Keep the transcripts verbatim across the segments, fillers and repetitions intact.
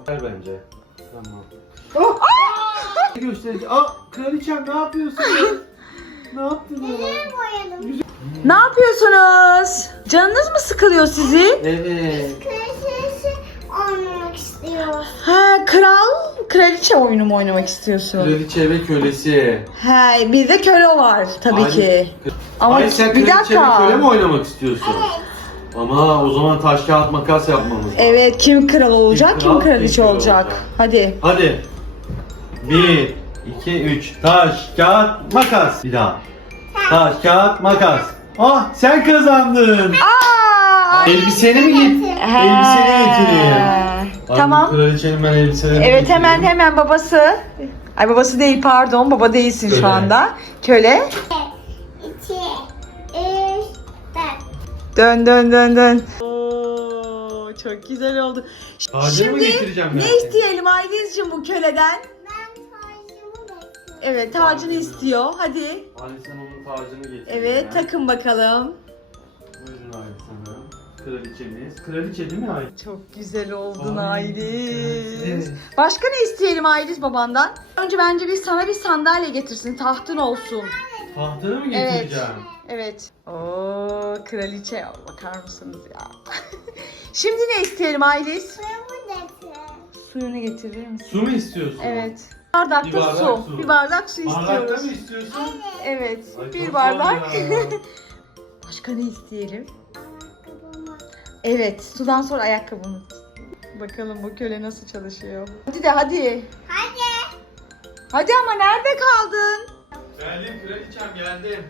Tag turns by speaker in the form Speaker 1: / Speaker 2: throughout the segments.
Speaker 1: Ver bence. Tamam. Oh! Ne gösterici? Aa, kraliçem ne yapıyorsun? Ne yaptın ya?
Speaker 2: Yüzümü boyadım.
Speaker 3: Ne yapıyorsunuz? Canınız mı sıkılıyor sizin?
Speaker 1: Evet.
Speaker 2: Kraliçesi olmak istiyoruz.
Speaker 3: Ha, kral, kraliçe oyunu mu oynamak istiyorsun?
Speaker 1: Kraliçe ve kölesi.
Speaker 3: Ha, bir de köle var tabii
Speaker 1: Ay-
Speaker 3: ki. Ama
Speaker 1: Ay sen
Speaker 3: bir
Speaker 1: kraliçe ve
Speaker 3: dakika.
Speaker 1: köle mi oynamak istiyorsun?
Speaker 2: Evet.
Speaker 1: Ama o zaman taş kağıt makas yapmamız lazım.
Speaker 3: Evet, kim kral olacak,
Speaker 1: Kim
Speaker 3: kim,
Speaker 1: kral,
Speaker 3: kraliçe
Speaker 1: kim köle
Speaker 3: olacak.
Speaker 1: olacak.
Speaker 3: Hadi.
Speaker 1: Hadi. Bir, iki, üç. Taş, kağıt, makas. Bir daha. Taş, kağıt, makas. Ah, sen kazandın.
Speaker 3: Aa!
Speaker 1: Elbiseni mi git?
Speaker 3: Ha.
Speaker 1: Elbiseni getireyim. Ay,
Speaker 3: Tamam.
Speaker 1: Kraliçenin ben elbiselerini
Speaker 3: Evet,
Speaker 1: getireyim.
Speaker 3: hemen hemen babası. Ay babası değil, pardon, baba değilsin
Speaker 1: Köle.
Speaker 3: şu anda. Köle.
Speaker 2: İki, üç, dört.
Speaker 3: Dön dön dön dön. Oo, çok güzel oldu.
Speaker 1: Tacını mı getireceğim ben
Speaker 3: ne
Speaker 1: senin?
Speaker 3: isteyelim Aylizciğim bu köleden?
Speaker 2: Ben tacımı bekliyorum.
Speaker 3: Evet, tacını istiyor. Hadi.
Speaker 1: Ali sen onun tacını getir.
Speaker 3: Evet, takın bakalım.
Speaker 1: Buyurun Ali sana. Kraliçemiz. Kraliçe değil mi Ali?
Speaker 3: Çok güzel oldun
Speaker 1: Ay,
Speaker 3: Ayliz.
Speaker 1: evet.
Speaker 3: Başka ne isteyelim Ayliz babandan? Önce bence bir sana bir sandalye getirsin, tahtın olsun.
Speaker 1: Tahtını mı
Speaker 3: Evet.
Speaker 1: getireceğim?
Speaker 3: Evet. Oo, kraliçe bakar mısınız ya? Şimdi ne isteyelim Ayliz?
Speaker 2: Suyumu getir.
Speaker 3: Suyunu getirir misin?
Speaker 1: Su mu istiyorsun?
Speaker 3: Evet. Bardakta
Speaker 1: Bir bardak
Speaker 3: su.
Speaker 1: su.
Speaker 3: Bir bardak su
Speaker 1: Bardakta
Speaker 3: istiyoruz.
Speaker 1: mı istiyorsun?
Speaker 3: Evet.
Speaker 1: Ay,
Speaker 3: bir
Speaker 1: çok
Speaker 3: bardak.
Speaker 1: zor ya.
Speaker 3: Başka ne isteyelim?
Speaker 2: Ayakkabımı.
Speaker 3: Evet. Sudan sonra ayakkabını. Bakalım bu köle nasıl çalışıyor. Hadi de hadi.
Speaker 2: Hadi.
Speaker 3: Hadi ama nerede kaldın?
Speaker 1: Geldim kraliçem geldim.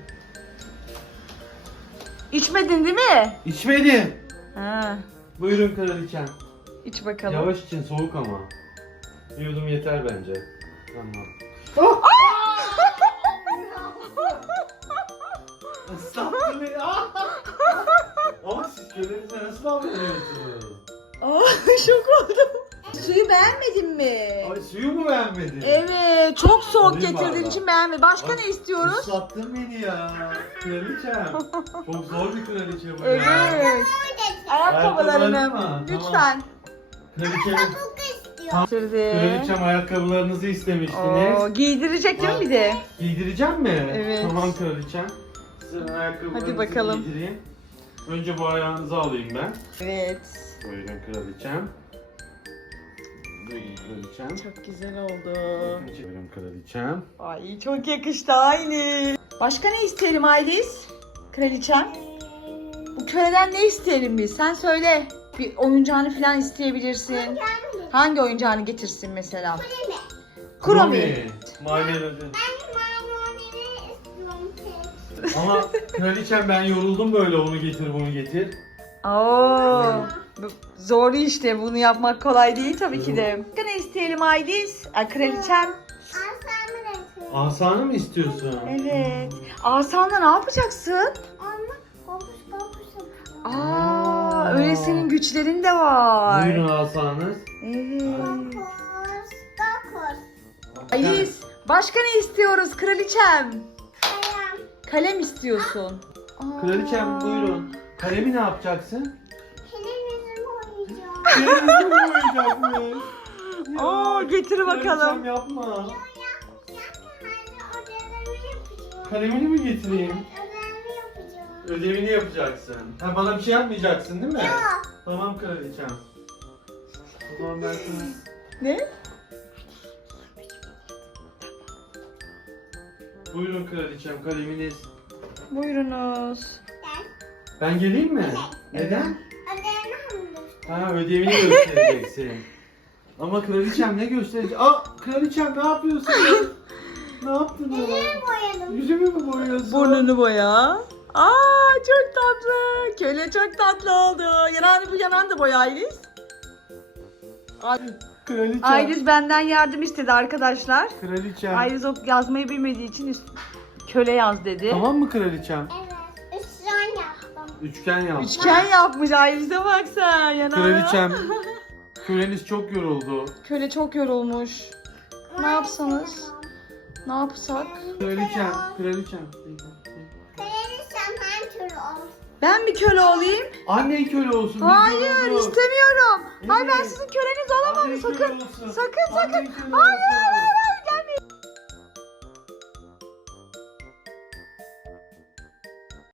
Speaker 3: İçmedin değil mi?
Speaker 1: İçmedi.
Speaker 3: Ha.
Speaker 1: Buyurun kraliçem.
Speaker 3: İç bakalım.
Speaker 1: Yavaş için soğuk ama. Bir yudum yeter bence. Tamam. Islattın beni. Ah! Ama siz kölenize nasıl davranıyorsunuz?
Speaker 3: Aa, şok oldum. Suyu beğenmedin mi?
Speaker 1: Ay suyu mu beğenmedin?
Speaker 3: Evet, çok soğuk
Speaker 1: Alayım
Speaker 3: getirdiğin
Speaker 1: bardağı.
Speaker 3: için beğenmedim. Başka
Speaker 1: Ay,
Speaker 3: ne istiyoruz?
Speaker 1: Islattın beni ya. Kraliçem. Çok zor bir kraliçe bu
Speaker 3: Evet.
Speaker 1: ya.
Speaker 3: Ayakkabılarını
Speaker 1: Ayakkabılarını mı?
Speaker 3: lütfen.
Speaker 1: Kraliçem,
Speaker 2: Çok istiyorum.
Speaker 3: Getirdi.
Speaker 1: kraliçem ayakkabılarınızı istemiştiniz.
Speaker 3: Oo, giydirecek değil mi bir de?
Speaker 1: Giydireceğim mi?
Speaker 3: Evet.
Speaker 1: Tamam kraliçem. Sizin ayakkabılarınızı
Speaker 3: Hadi bakalım.
Speaker 1: giydireyim. Önce bu ayağınızı alayım ben.
Speaker 3: Evet.
Speaker 1: Buyurun kraliçem. Buyurun kraliçem.
Speaker 3: Çok güzel oldu.
Speaker 1: Buyurun kraliçem.
Speaker 3: Ay çok yakıştı aynı. Başka ne isteyelim Ayliz? Kraliçem. Bu köleden ne isteyelim biz? Sen söyle. Bir oyuncağını falan isteyebilirsin.
Speaker 2: Gelmedi.
Speaker 3: Hangi oyuncağını getirsin mesela?
Speaker 2: Değil mi?
Speaker 3: Kuromi.
Speaker 1: My Melody.
Speaker 2: Ben maymunları istiyorum tek.
Speaker 1: Ama kraliçem ben yoruldum böyle onu getir bunu getir.
Speaker 3: Oo. Bu zor işte, bunu yapmak kolay değil tabii ki de. Başka ne isteyelim Ayliz? Ay, kraliçem.
Speaker 2: Asamı getir.
Speaker 1: Asanı mı istiyorsun?
Speaker 3: Evet. Asanla ne yapacaksın?
Speaker 2: Onu kopuş kopuş yapacağım.
Speaker 3: Aa, öyle senin güçlerin de var.
Speaker 1: Buyurun asanız.
Speaker 3: Evet.
Speaker 2: Dokuz, dokuz.
Speaker 3: Ayliz, başka ne istiyoruz kraliçem?
Speaker 2: Kalem.
Speaker 3: Kalem istiyorsun. Aa.
Speaker 1: Kraliçem buyurun. Kalemi ne yapacaksın?
Speaker 2: Senin yüzünü oynayacağım.
Speaker 1: Kalemi mi boyayacakmış?
Speaker 3: Aa, getir bakalım.
Speaker 1: Kraliçem yapma.
Speaker 2: Yapma hadi ödevimi yapacağım.
Speaker 1: Kalemini mi getireyim?
Speaker 2: Ödevimi yapacağım.
Speaker 1: Ödevini yapacaksın. Ha bana bir şey yapmayacaksın değil mi?
Speaker 2: Yok.
Speaker 1: Tamam kraliçem. O zaman ben sana...
Speaker 3: Ne?
Speaker 1: Buyurun kraliçem kaleminiz.
Speaker 3: Buyurunuz.
Speaker 2: Gel.
Speaker 1: Ben geleyim mi? Neden?
Speaker 2: Ödevimi hamdolsun.
Speaker 1: Ha ödevini göstereceksin. Ama kraliçem ne gösterecek? Aa kraliçem ne yapıyorsun? Ne yaptın ya?
Speaker 2: Yüzümü boyadım.
Speaker 1: Yüzümü mü boyuyorsun?
Speaker 3: Burnunu boya. Aa, çok tatlı. Köle çok tatlı oldu. Yanan bu yanan da boya Ayliz. Ay-
Speaker 1: Kraliçem.
Speaker 3: Ayliz benden yardım istedi arkadaşlar.
Speaker 1: Kraliçem.
Speaker 3: Ayliz o yazmayı bilmediği için üst- köle yaz dedi.
Speaker 1: Tamam mı kraliçem?
Speaker 2: Evet. Üstüne yaptım.
Speaker 1: Üçgen yap.
Speaker 3: Üçgen yapmış Ayliz'e bak sen yanağına.
Speaker 1: Kraliçem. Köleniz çok yoruldu.
Speaker 3: Köle çok yorulmuş. Ne yapsanız? Ne yapsak?
Speaker 1: Kraliçem. Kraliçem.
Speaker 2: Kraliçem her türlü olsun.
Speaker 3: Ben bir köle olayım.
Speaker 1: Annen köle olsun. biz
Speaker 3: Hayır
Speaker 1: yorulduk.
Speaker 3: istemiyorum. olacağım. Hayır ben
Speaker 1: Evet.
Speaker 3: sizin köleniz olamam.
Speaker 1: Annen
Speaker 3: Sakın.
Speaker 1: köle olsun.
Speaker 3: Sakın sakın.
Speaker 1: Annen köle
Speaker 3: Hayır
Speaker 1: olsun.
Speaker 3: hayır